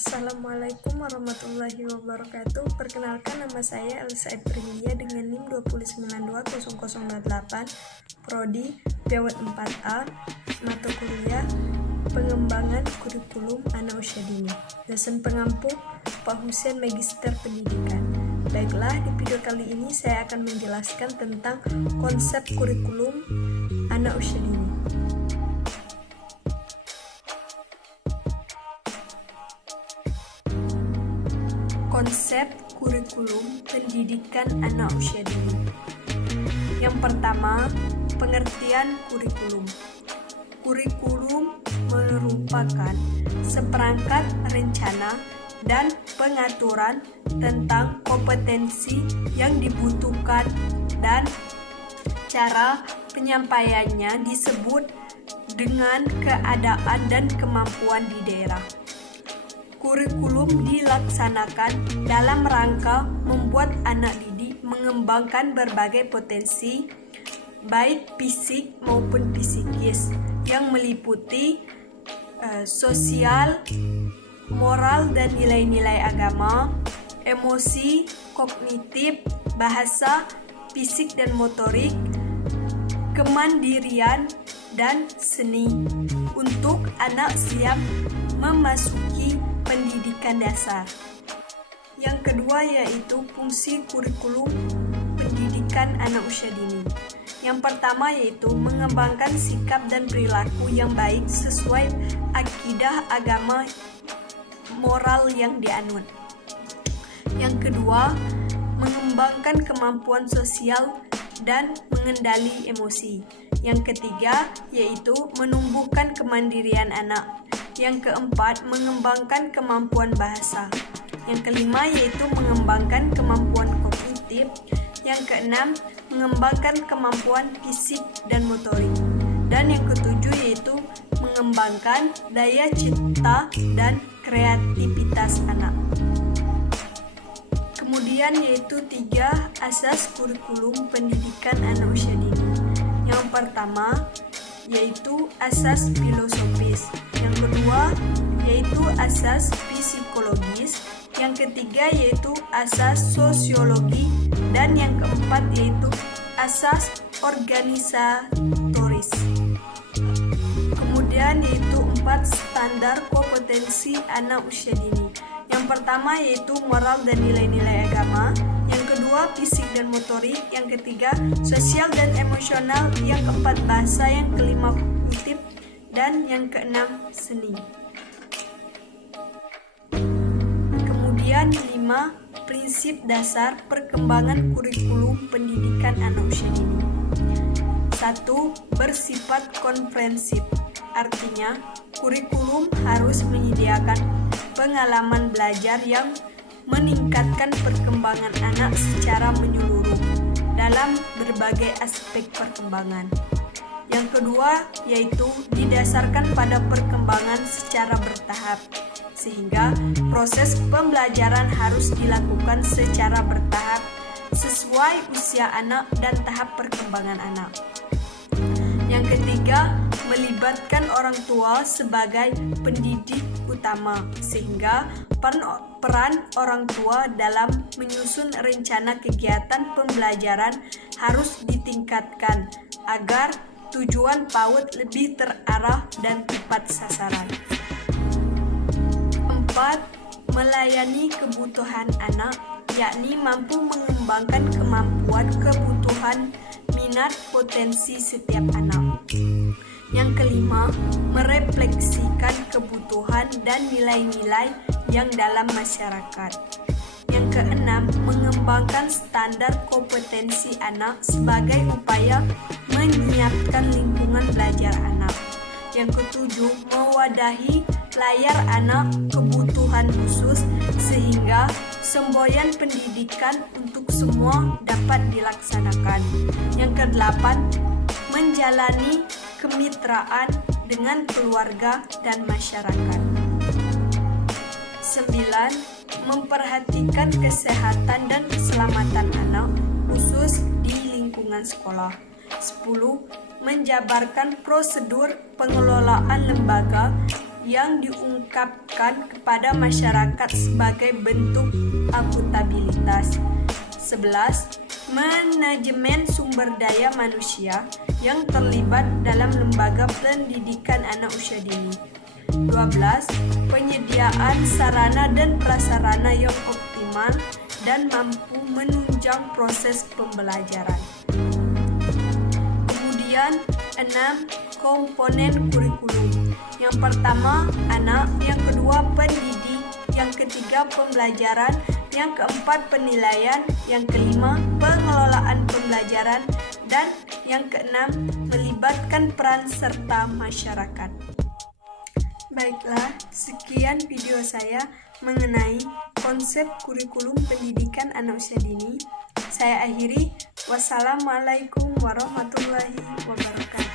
Assalamualaikum warahmatullahi wabarakatuh. Perkenalkan, nama saya Elisa Eprilia dengan NIM 2092008, Prodi Piawat 4A, mata kuliah Pengembangan Kurikulum Anak Usia Dini. Dosen pengampu Pak Husein, Magister Pendidikan. Baiklah, di video kali ini saya akan menjelaskan tentang konsep kurikulum anak usia dini. Konsep kurikulum pendidikan anak usia dini. Yang pertama, pengertian kurikulum. Kurikulum merupakan seperangkat rencana dan pengaturan tentang kompetensi yang dibutuhkan dan cara penyampaiannya disebut dengan keadaan dan kemampuan di daerah. Kurikulum dilaksanakan dalam rangka membuat anak didik mengembangkan berbagai potensi, baik fisik maupun psikis, yang meliputi sosial, moral dan nilai-nilai agama, emosi, kognitif, bahasa, fisik dan motorik, kemandirian, dan seni untuk anak siap memasuki pendidikan dasar. Yang kedua yaitu fungsi kurikulum pendidikan anak usia dini. Yang pertama yaitu mengembangkan sikap dan perilaku yang baik sesuai akidah agama moral yang dianut. Yang kedua, mengembangkan kemampuan sosial dan mengendali emosi. Yang ketiga yaitu menumbuhkan kemandirian anak. Yang keempat, mengembangkan kemampuan bahasa. Yang kelima yaitu mengembangkan kemampuan kognitif. Yang keenam, mengembangkan kemampuan fisik dan motorik. Dan yang ketujuh yaitu mengembangkan daya cipta dan kreativitas anak. Kemudian yaitu 3 asas kurikulum pendidikan anak usia dini. Yang pertama yaitu asas filosofis, yang kedua yaitu asas psikologis, yang ketiga yaitu asas sosiologi, dan yang keempat yaitu asas organisatoris. Kemudian yaitu 4 standar kompetensi anak usia dini. Yang pertama yaitu moral dan nilai-nilai agama, yang kedua fisik dan motorik, yang ketiga sosial dan emosional, yang keempat bahasa, yang kelima kognitif, dan yang keenam seni. Kemudian 5 prinsip dasar perkembangan kurikulum pendidikan anak usia dini. 1. Bersifat komprehensif. Artinya, kurikulum harus menyediakan pengalaman belajar yang meningkatkan perkembangan anak secara menyeluruh dalam berbagai aspek perkembangan. Yang kedua yaitu didasarkan pada perkembangan secara bertahap, sehingga proses pembelajaran harus dilakukan secara bertahap sesuai usia anak dan tahap perkembangan anak. Yang ketiga, melibatkan orang tua sebagai pendidik utama, sehingga peran orang tua dalam menyusun rencana kegiatan pembelajaran harus ditingkatkan agar tujuan PAUD lebih terarah dan tepat sasaran. 4. Melayani kebutuhan anak, yakni mampu mengembangkan kemampuan, kebutuhan, minat, potensi setiap anak. Yang kelima, merefleksikan kebutuhan dan nilai-nilai yang dalam masyarakat. Yang keenam, mengembangkan standar kompetensi anak sebagai upaya menyiapkan lingkungan belajar anak. Yang ketujuh, mewadahi layar anak kebutuhan khusus sehingga semboyan pendidikan untuk semua dapat dilaksanakan. Yang kedelapan, menjalani kemitraan dengan keluarga dan masyarakat. 9. Memperhatikan kesehatan dan keselamatan anak khusus di lingkungan sekolah. 10. Menjabarkan prosedur pengelolaan lembaga yang diungkapkan kepada masyarakat sebagai bentuk akuntabilitas. 11. Manajemen sumber daya manusia yang terlibat dalam lembaga pendidikan anak usia dini. 12. Penyediaan sarana dan prasarana yang optimal dan mampu menunjang proses pembelajaran. Kemudian 6. Komponen kurikulum. Yang pertama, anak. Yang kedua, pendidik. Yang ketiga, pembelajaran. Yang keempat, penilaian. Yang kelima, pengelolaan pembelajaran. Dan yang keenam, melibatkan peran serta masyarakat. Baiklah, sekian video saya mengenai konsep kurikulum pendidikan anak usia dini. Saya akhiri. Wassalamualaikum warahmatullahi wabarakatuh.